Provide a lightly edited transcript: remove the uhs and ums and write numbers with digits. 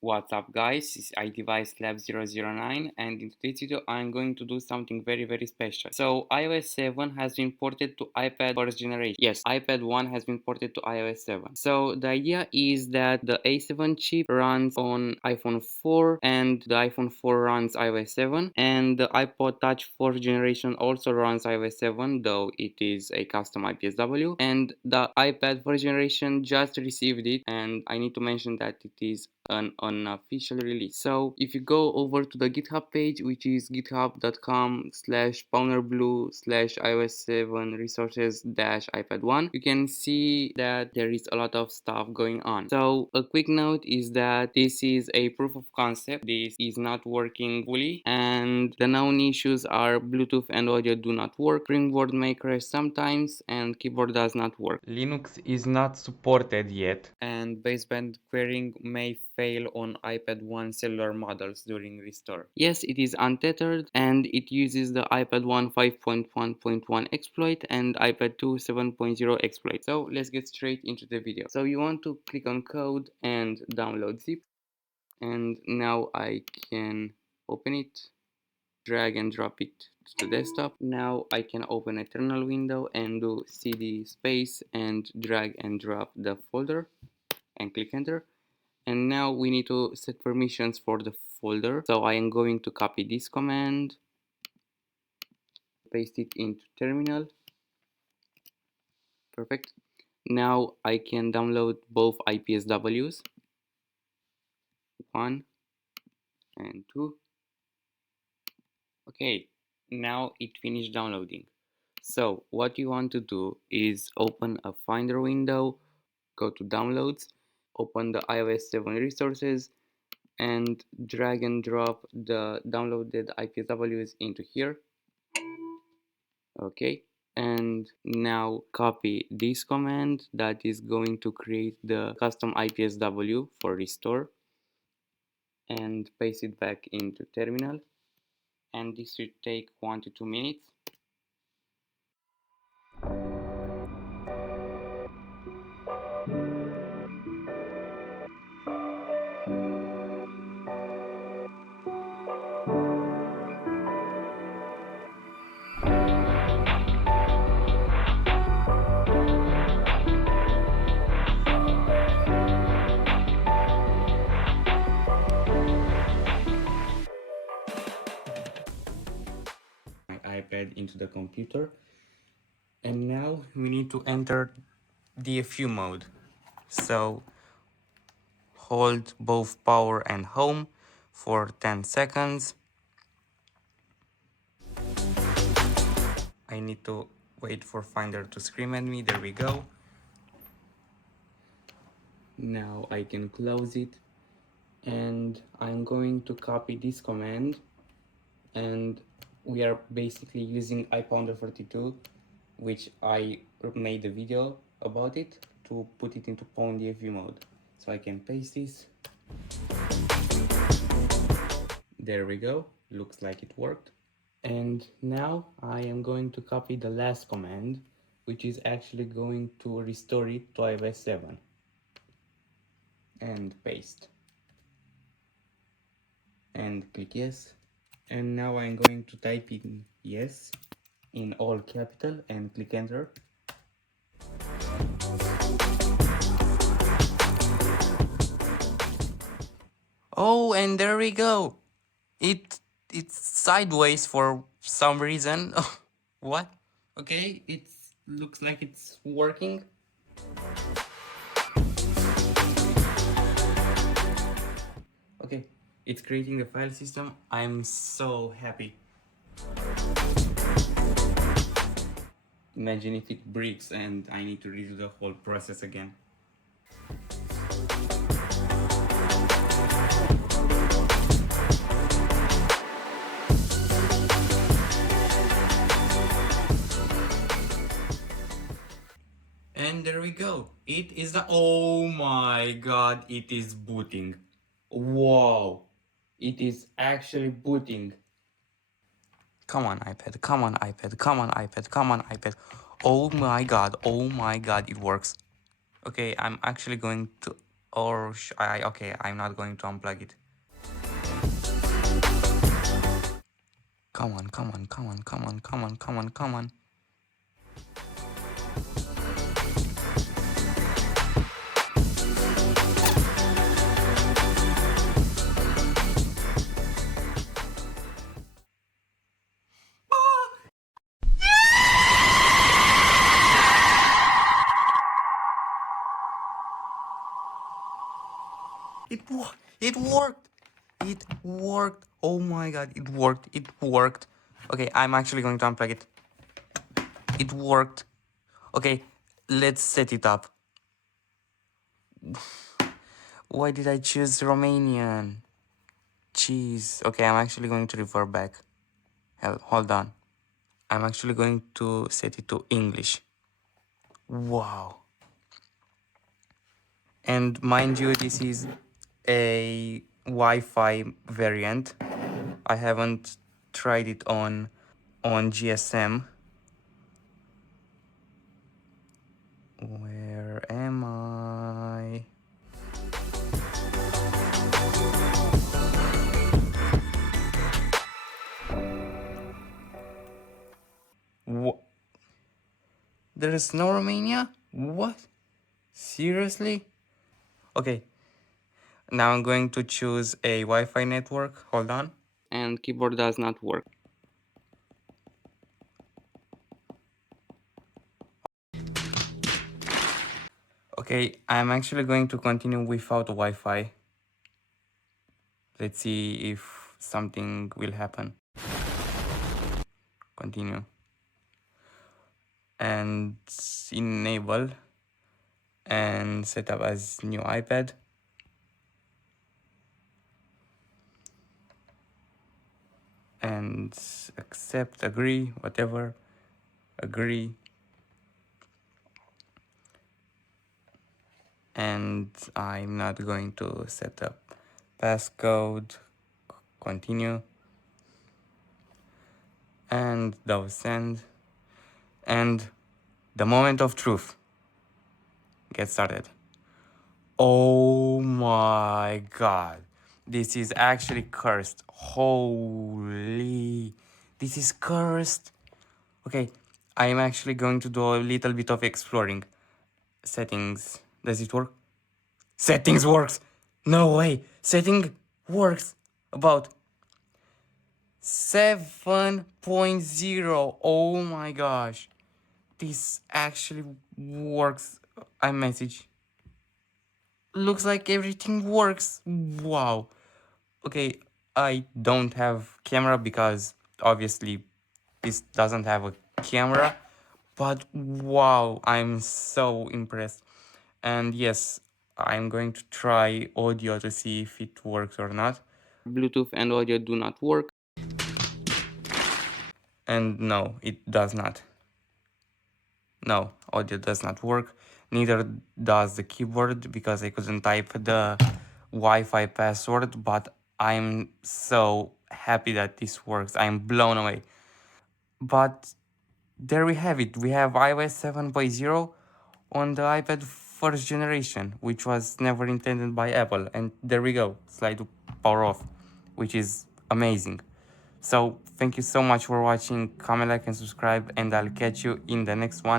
What's up guys, it's iDeviceLab009 and in today's video I'm going to do something very special. So iOS 7 has been ported to iPad first generation. Yes, iPad 1 has been ported to iOS 7. So the idea is that the A7 chip runs on iPhone 4 and the iPhone 4 runs iOS 7 and the iPod Touch 4th generation also runs iOS 7, though it is a custom IPSW, and the iPad first generation just received it, and I need to mention that it is an unofficial release. So if you go over to the GitHub page, which is github.com/pownerblue/iOS 7 resources-ipad1, you can see that there is a lot of stuff going on. So a quick note is that this is a proof of concept. This is not working fully, and the known issues are Bluetooth and audio do not work, springboard may crash sometimes, and keyboard does not work. Linux is not supported yet, and baseband querying may fail on iPad 1 cellular models during restore. Yes, it is untethered and it uses the iPad 1 5.1.1 exploit and iPad 2 7.0 exploit. So let's get straight into the video. So you want to click on code and download zip, and now I can open it, drag and drop it to the desktop. Now I can open a terminal window and do cd space and drag and drop the folder and click enter. And now we need to set permissions for the folder. So I am going to copy this command, paste it into terminal. Perfect. Now I can download both IPSWs, 1 and 2. Okay, now it finished downloading. So what you want to do is open a Finder window, go to Downloads, open the iOS 7 resources, and drag and drop the downloaded IPSWs into here. Okay, and now copy this command that is going to create the custom IPSW for restore and paste it back into terminal, and this should take 1 to 2 minutes. My iPad into the computer, and now we need to enter DFU mode. So hold both power and home for 10 seconds. I need to wait for Finder to scream at me. There we go. Now I can close it, and I'm going to copy this command, and we are basically using iPounder32, which I made a video about it, to put it into pwned DFU mode. So I can paste this. There we go, looks like it worked. And now I am going to copy the last command, which is actually going to restore it to iOS 7. And paste. And click yes. And now I'm going to type in yes in all capital and click enter. Oh, and there we go. It's sideways for some reason. What? Okay, it looks like it's working. Okay, it's creating the file system. I'm so happy. Imagine if it breaks and I need to redo the whole process again. And there we go. It is the... Oh my god, it is booting. Wow, it is actually booting. Come on iPad, come on iPad, come on iPad, come on iPad. Oh my god, it works. Okay, I'm actually going to Or okay, I'm not going to unplug it. Come on, come on, come on, come on, come on, come on, come on. It worked! It worked! Oh my god, it worked! It worked! Okay, I'm actually going to unplug it. It worked. Okay, let's set it up. Why did I choose Romanian? Jeez. Okay, I'm actually going to revert back. Hell, hold on. I'm actually going to set it to English. Wow. And mind you, this is a Wi-Fi variant. I haven't tried it on GSM. Where am I? What? There is no Romania? What? Seriously? Okay. Now I'm going to choose a Wi-Fi network. Hold on. And keyboard does not work. Okay, I'm actually going to continue without Wi-Fi. Let's see if something will happen. Continue. And enable. And set up as new iPad. And accept, agree, whatever. Agree. And I'm not going to set up passcode. Continue. And those send. And the moment of truth. Get started. Oh my god. This is actually cursed. Holy. This is cursed. Okay, I'm actually going to do a little bit of exploring. Settings. Does it work? Settings works. No way. Setting works. About 7.0. Oh my gosh. This actually works. iMessage. Looks like everything works. Wow. Okay, I don't have camera because obviously this doesn't have a camera. But wow, I'm so impressed. And yes, I'm going to try audio to see if it works or not. Bluetooth and audio do not work. And no, it does not. No, audio does not work. Neither does the keyboard because I couldn't type the Wi-Fi password, but I'm so happy that this works. I'm blown away. But there we have it. We have iOS 7.0 on the iPad first generation, which was never intended by Apple. And there we go, slide to power off, which is amazing. So thank you so much for watching. Comment, like, and subscribe, and I'll catch you in the next one.